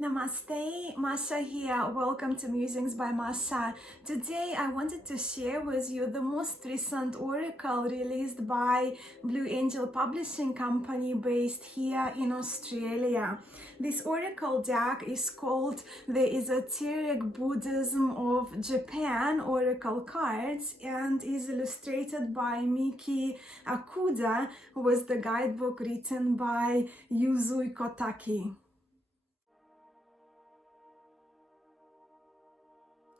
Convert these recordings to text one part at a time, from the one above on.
Namaste, Masha here. Welcome to Musings by Masha. Today I wanted to share with you the most recent oracle released by Blue Angel Publishing Company based here in Australia. This oracle deck is called the Esoteric Buddhism of Japan Oracle Cards and is illustrated by Miki Akuda, who was the guidebook written by Yuzui Kotaki.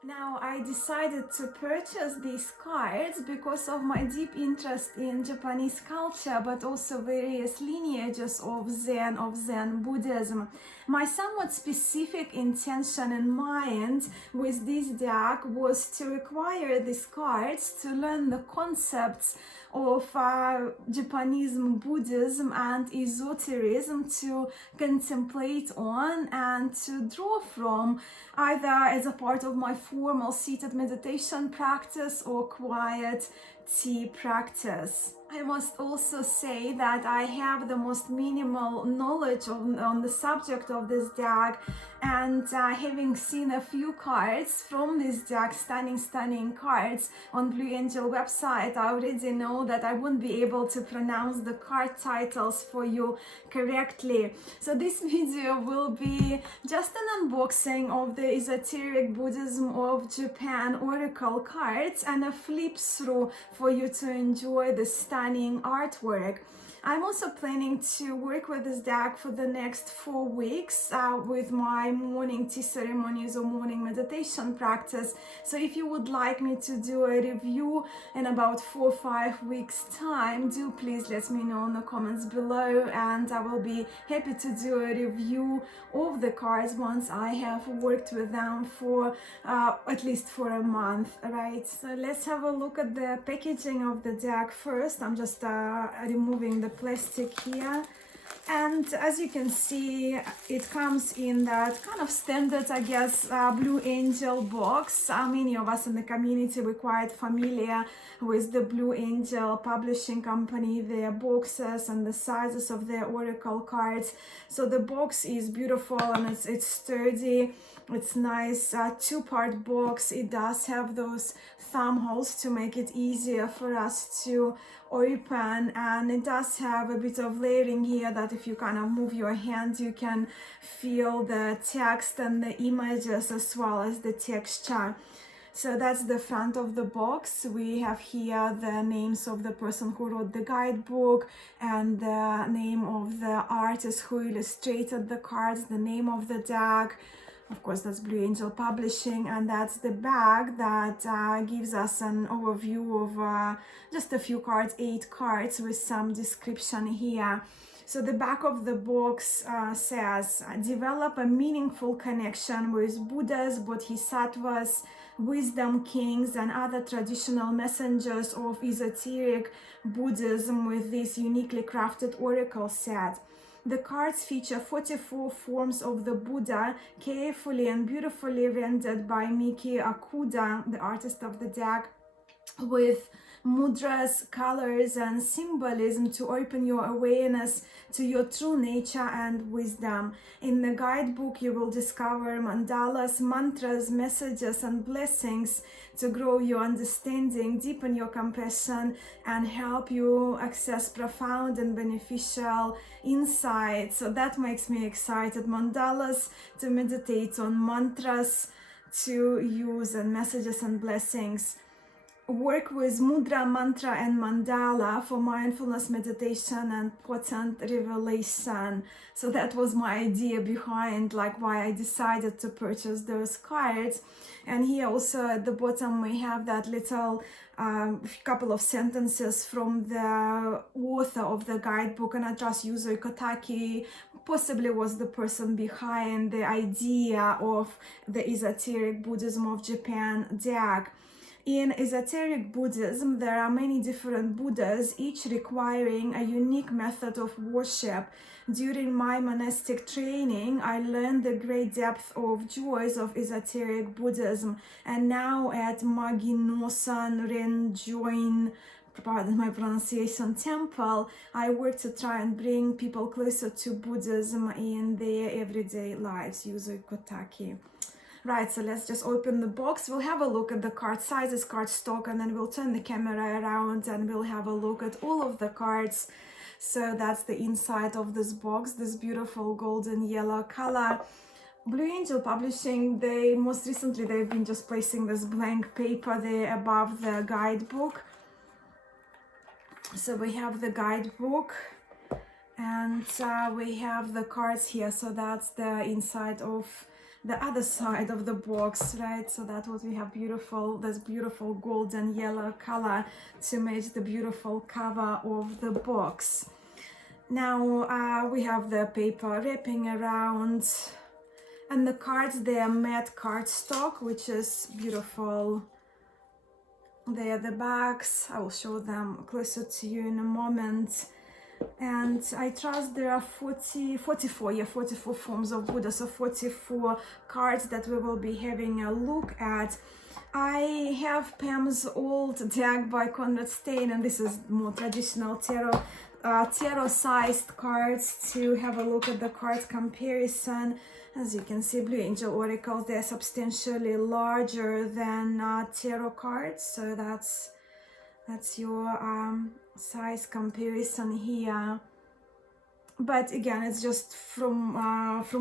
Now, I decided to purchase these cards because of my deep interest in Japanese culture, but also various lineages of Zen Buddhism. My somewhat specific intention in mind with this deck was to acquire these cards to learn the concepts of Japanese Buddhism and esotericism to contemplate on and to draw from, either as a part of my formal seated meditation practice or quiet tea practice. I must also say that I have the most minimal knowledge on the subject of this deck, and having seen a few cards from this deck, stunning cards on Blue Angel website, I already know that I wouldn't be able to pronounce the card titles for you correctly. So this video will be just an unboxing of the Esoteric Buddhism of Japan oracle cards and a flip through for you to enjoy the stunning artwork. I'm also planning to work with this deck for the next 4 weeks with my morning tea ceremonies or morning meditation practice. So if you would like me to do a review in about 4 or 5 weeks time, do please let me know in the comments below, and I will be happy to do a review of the cards once I have worked with them for at least for a month, right? So let's have a look at the packaging of the deck first. I'm just removing the plastic here, and as you can see, it comes in that kind of standard, I guess, Blue Angel box. Many of us in the community were quite familiar with the Blue Angel Publishing Company, their boxes and the sizes of their oracle cards. So the box is beautiful and it's sturdy. It's nice, two-part box. It does have those thumb holes to make it easier for us to open, and it does have a bit of layering here that if you kind of move your hand, you can feel the text and the images as well as the texture. So that's the front of the box. We have here the names of the person who wrote the guidebook and the name of the artist who illustrated the cards, the name of the deck. Of course, that's Blue Angel Publishing, and that's the bag that gives us an overview of just a few cards, 8 cards with some description here. So the back of the box says, develop a meaningful connection with Buddhas, Bodhisattvas, wisdom kings, and other traditional messengers of esoteric Buddhism with this uniquely crafted oracle set. The cards feature 44 forms of the Buddha, carefully and beautifully rendered by Miki Akuda, the artist of the deck, with mudras, colors, and symbolism to open your awareness to your true nature and wisdom. In the guidebook, you will discover mandalas, mantras, messages, and blessings to grow your understanding, deepen your compassion, and help you access profound and beneficial insights. So that makes me excited. Mandalas to meditate on, mantras to use, and messages and blessings. Work with mudra, mantra, and mandala for mindfulness meditation and potent revelation. So that was my idea behind why I decided to purchase those cards. And here also at the bottom we have that little couple of sentences from the author of the guidebook, and I trust Yuzui Kotaki possibly was the person behind the idea of the Esoteric Buddhism of Japan deck. In Esoteric Buddhism, there are many different Buddhas, each requiring a unique method of worship. During my monastic training, I learned the great depth of joys of Esoteric Buddhism, and now at Maginosan Renjoin pardon my pronunciation, temple, I work to try and bring people closer to Buddhism in their everyday lives, Yuzu Kotaki. Right, so let's just open the box. We'll have a look at the card sizes, card stock, and then we'll turn the camera around and we'll have a look at all of the cards. So that's the inside of this box, this beautiful golden yellow color. Blue Angel Publishing, most recently they've been just placing this blank paper there above the guidebook. So we have the guidebook and we have the cards here. So that's the inside of the other side of the box, right? So that's what we have, this beautiful golden yellow color to match the beautiful cover of the box. Now we have the paper wrapping around, and the cards, they are matte cardstock, which is beautiful. They are the backs. I will show them closer to you in a moment. And I trust there are 44 forms of Buddha, so 44 cards that we will be having a look at. I have Pam's old deck by Conrad Stein, and this is more traditional tarot sized cards to have a look at the card comparison. As you can see, Blue Angel Oracles, they're substantially larger than tarot cards, so that's your size comparison here. But again, it's just from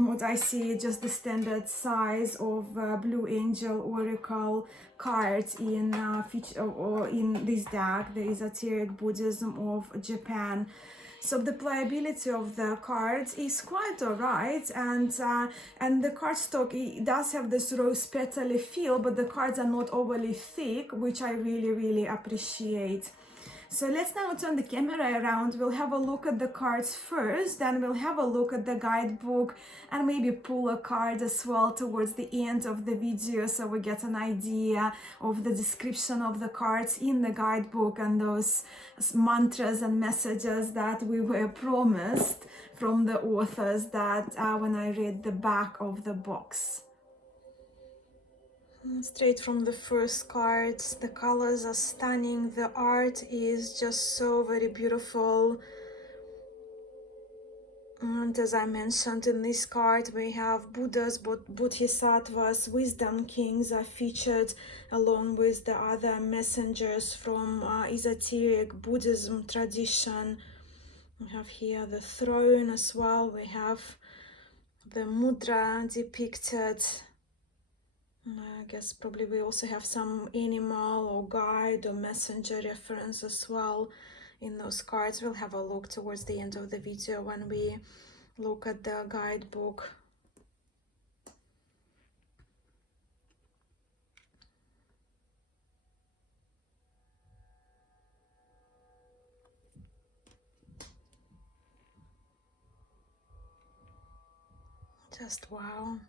what I see, just the standard size of Blue Angel Oracle cards in in this deck, the Esoteric Buddhism of Japan. So the pliability of the cards is quite alright, and the cardstock, it does have this rose petally feel, but the cards are not overly thick, which I really appreciate. So let's now turn the camera around. We'll have a look at the cards first, then we'll have a look at the guidebook and maybe pull a card as well towards the end of the video, so we get an idea of the description of the cards in the guidebook and those mantras and messages that we were promised from the authors that when I read the back of the box. Straight from the first cards, the colors are stunning, the art is just so very beautiful. And as I mentioned, in this card we have Buddhas, Bodhisattvas, Wisdom Kings are featured along with the other messengers from Esoteric Buddhism tradition. We have here the throne as well, we have the mudra depicted. I guess probably we also have some animal or guide or messenger reference as well in those cards. We'll have a look towards the end of the video when we look at the guidebook. Just wow.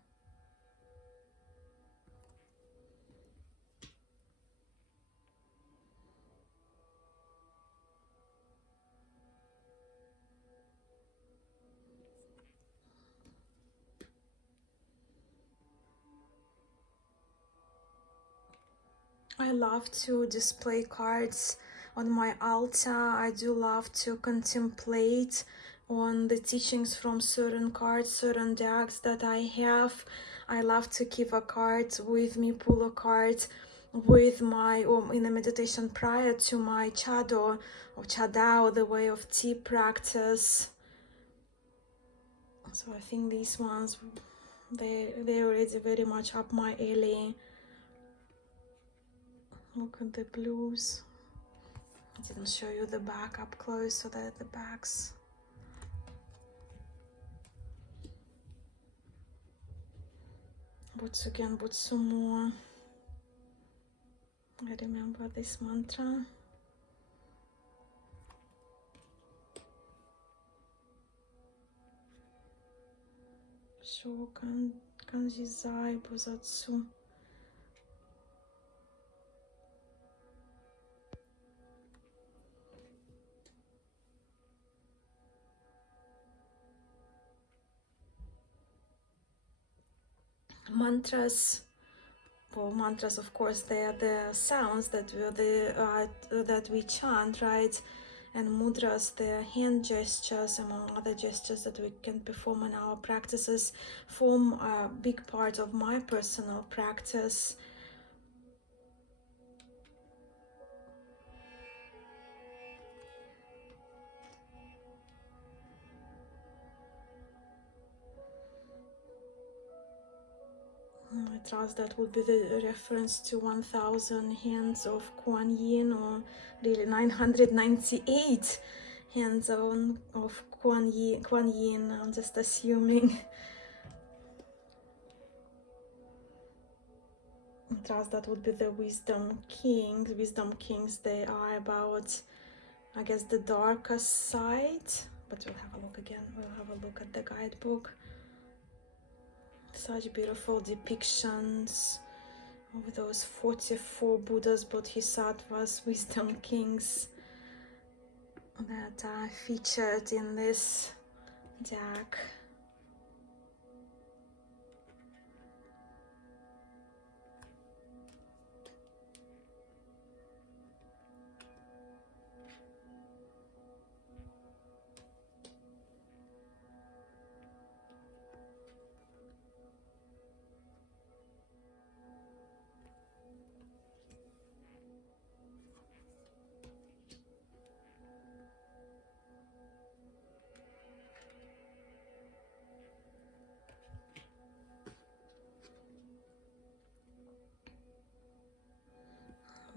I love to display cards on my altar. I do love to contemplate on the teachings from certain cards, certain decks that I have. I love to keep a card with me, pull a card with my in a meditation prior to my chado or chadao, the way of tea practice. So I think these ones, they're already very much up my alley. Look at the blues. I didn't show you the back up close, so that the backs. Butsugen Butsumo. I remember this mantra. Shokan Kanjizai Bozatsu. Mantras Well, mantras, of course, they are the sounds that we chant, right? And mudras, the hand gestures, among other gestures that we can perform in our practices, form a big part of my personal practice. I trust that would be the reference to 1000 hands of Kuan Yin, or really 998 hands of Kuan Yin, I'm just assuming. I trust that would be the Wisdom Kings. Wisdom Kings, they are about, I guess, the darker side, but we'll have a look again. We'll have a look at the guidebook. Such beautiful depictions of those 44 Buddhas, Bodhisattvas, Wisdom Kings that are featured in this deck.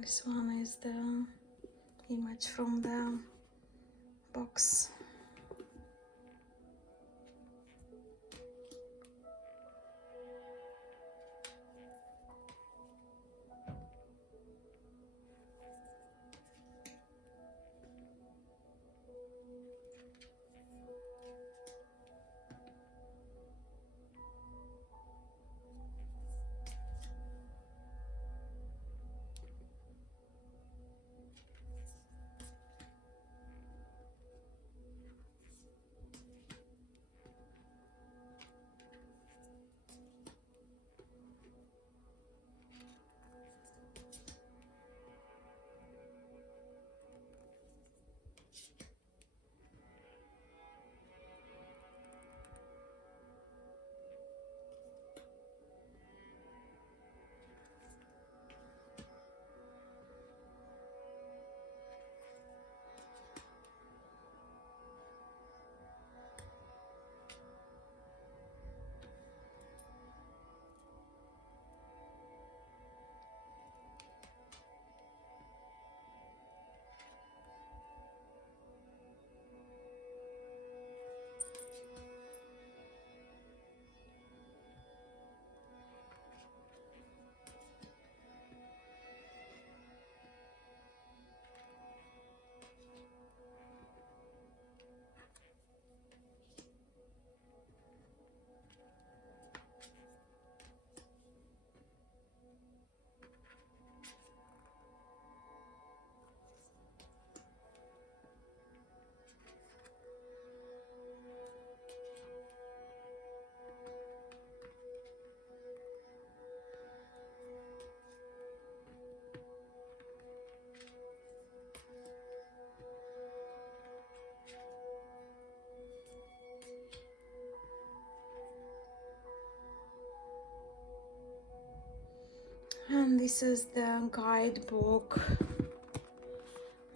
This one is the image from the box. And this is the guidebook.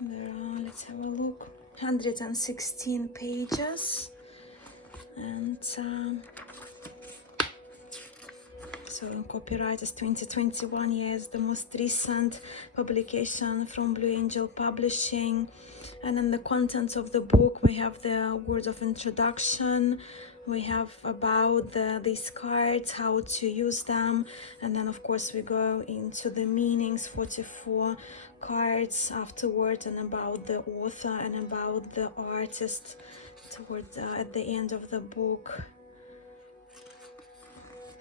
There are, let's have a look, 116 pages. And so copyright is 2021, yes, the most recent publication from Blue Angel Publishing. And in the contents of the book, we have the word of introduction, we have about these cards, how to use them, and then of course we go into the meanings, 44 cards afterward, and about the author and about the artist towards at the end of the book.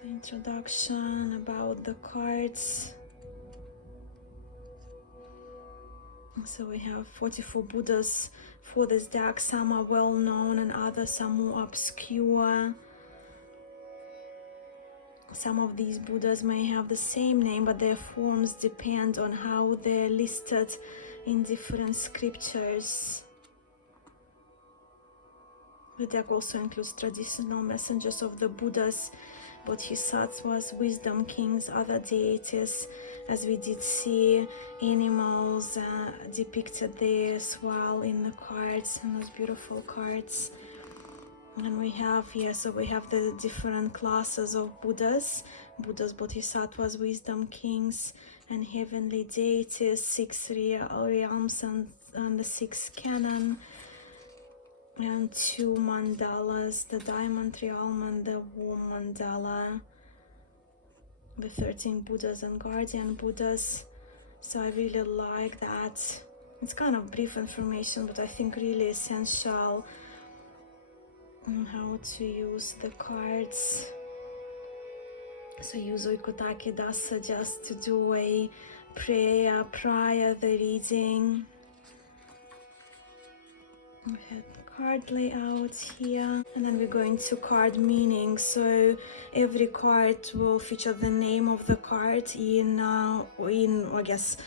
The introduction, about the cards. So we have 44 Buddhas for this deck. Some are well known and others are more obscure. Some of these Buddhas may have the same name, but their forms depend on how they're listed in different scriptures. The deck also includes traditional messengers of the Buddhas, bodhisattvas, wisdom kings, other deities, as we did see animals depicted there as well in the cards, and those beautiful cards. And we have, so we have the different classes of Buddhas, bodhisattvas, wisdom kings, and heavenly deities, 6 realms and the 6 canon, and 2 mandalas, the diamond realm and the warm mandala, the 13 Buddhas and guardian Buddhas. So I really like that. It's kind of brief information, but I think really essential on how to use the cards. So Yuzo Ikotake does suggest to do a prayer prior the reading. We had card layout here, and then we're going to card meaning. So every card will feature the name of the card in I guess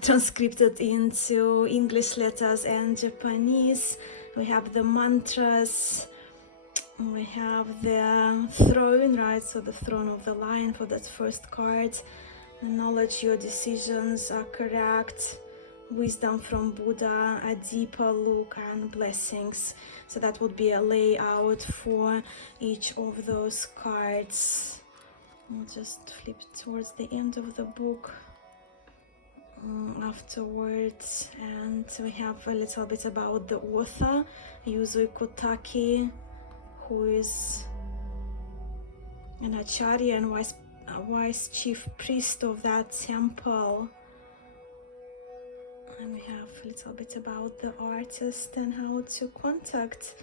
transcripted into English letters and Japanese. We have the mantras. We have the throne, right? So the throne of the lion for that first card. Acknowledge your decisions are correct. Wisdom from Buddha, a deeper look, and blessings. So that would be a layout for each of those cards. I'll just flip towards the end of the book afterwards, and we have a little bit about the author, Yuzo Ikotake, who is an acharya and wise chief priest of that temple. And we have a little bit about the artist and how to contact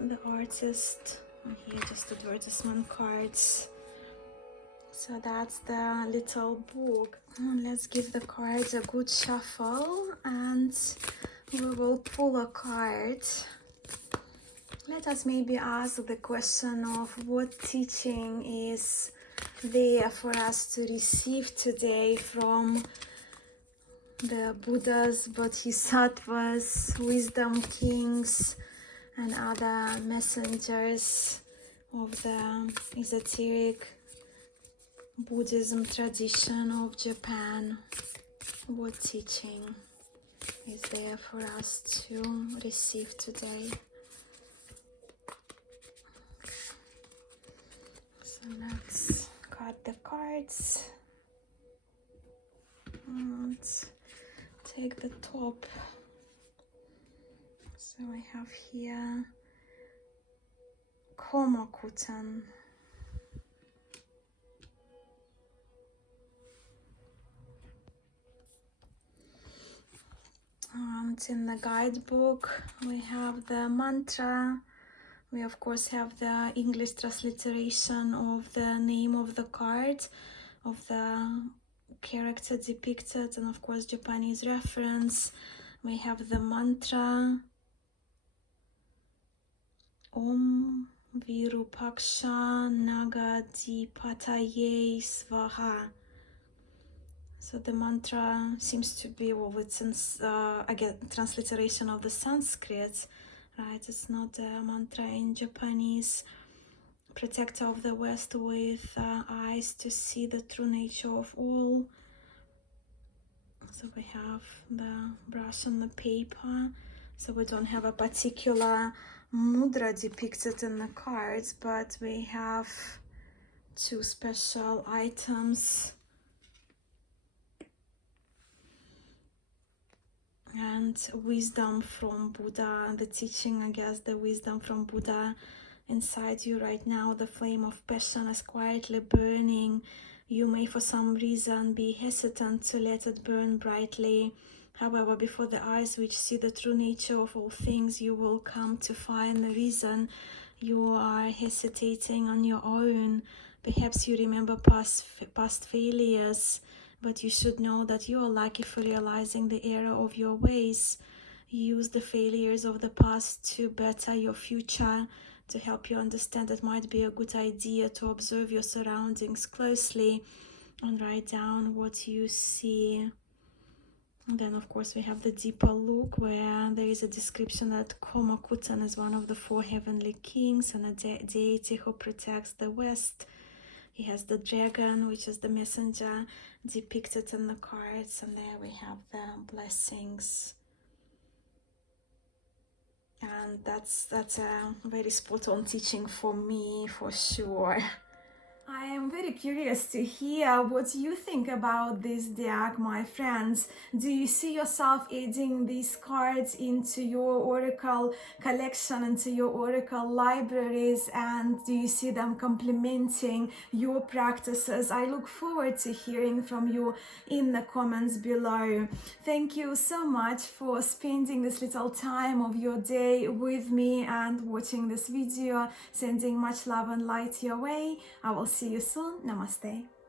the artist. And here just advertisement cards. So that's the little book. And let's give the cards a good shuffle and we will pull a card. Let us maybe ask the question of what teaching is there for us to receive today from the Buddhas, bodhisattvas, wisdom kings, and other messengers of the esoteric Buddhism tradition of Japan. What teaching is there for us to receive today? So let's cut the cards and take the top. So I have here Komakutan. And in the guidebook we have the mantra. We of course have the English transliteration of the name of the card, of the character depicted, and of course Japanese reference. We have the mantra Om Virupaksha Nagadipataye Svaha. So the mantra seems to be, well, it's again transliteration of the Sanskrit, right? It's not a mantra in Japanese. Protector of the West with eyes to see the true nature of all. So we have the brush and the paper. So we don't have a particular mudra depicted in the cards, but we have 2 special items. And wisdom from Buddha, the teaching, I guess, the wisdom from Buddha inside you right now. The flame of passion is quietly burning. You may for some reason be hesitant to let it burn brightly. However, before the eyes which see the true nature of all things, you will come to find the reason you are hesitating on your own. Perhaps you remember past failures, but you should know that you are lucky for realizing the error of your ways. Use the failures of the past to better your future, to help you understand, it might be a good idea to observe your surroundings closely and write down what you see. And then, of course, we have the deeper look, where there is a description that Komakutan is one of the 4 heavenly kings and a deity who protects the West. He has the dragon, which is the messenger, depicted in the cards, and there we have the blessings. And that's a very spot-on teaching for me, for sure. I am very curious to hear what you think about this deck, my friends. Do you see yourself adding these cards into your oracle collection, into your oracle libraries, and do you see them complementing your practices? I look forward to hearing from you in the comments below. Thank you so much for spending this little time of your day with me and watching this video. Sending much love and light your way. I will see you soon. Namaste.